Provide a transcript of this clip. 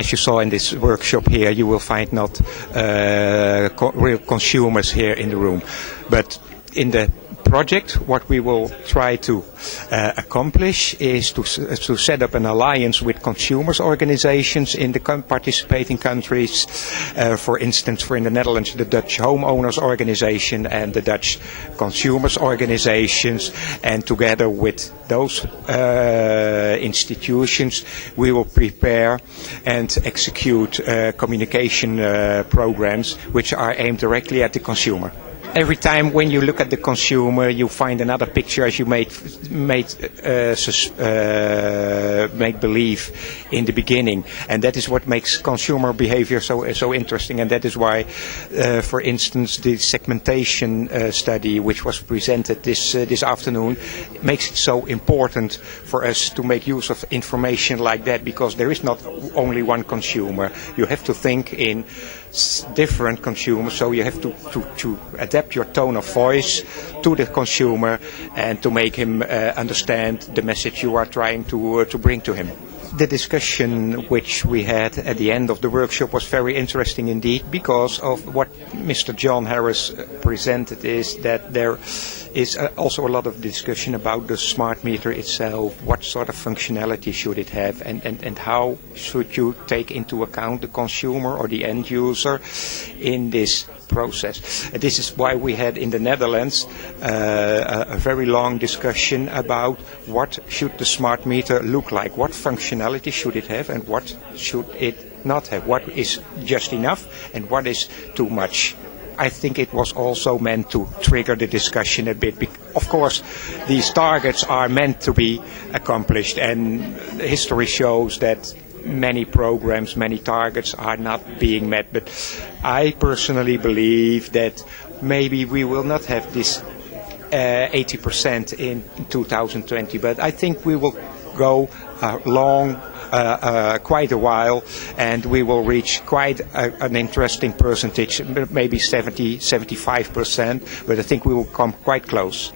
as you saw in this workshop here, you will find not real consumers here in the room. But in the project, what we will try to accomplish is to set up an alliance with consumers organizations in the participating countries. For instance, in the Netherlands, the Dutch Homeowners Organization and the Dutch Consumers Organizations. And together with those institutions, we will prepare and execute communication programs which are aimed directly at the consumer. Every time when you look at the consumer, you find another picture as you make believe in the beginning, and that is what makes consumer behavior so interesting. And that is why, for instance, the segmentation study, which was presented this afternoon, makes it so important for us to make use of information like that, because there is not only one consumer. You have to think in different consumers, so you have to adapt your tone of voice to the consumer and to make him understand the message you are trying to bring to him. The discussion which we had at the end of the workshop was very interesting indeed, because of what Mr. John Harris presented is that there is also a lot of discussion about the smart meter itself. What sort of functionality should it have, and how should you take into account the consumer or the end user in this process. This is why we had in the Netherlands a very long discussion about what should the smart meter look like, what functionality should it have and what should it not have, what is just enough and what is too much. I think it was also meant to trigger the discussion a bit. Of course, these targets are meant to be accomplished, and history shows that many programs, many targets are not being met. But I personally believe that maybe we will not have this 80% in 2020, but I think we will go quite a while, and we will reach quite an interesting percentage, maybe 70-75%, but I think we will come quite close.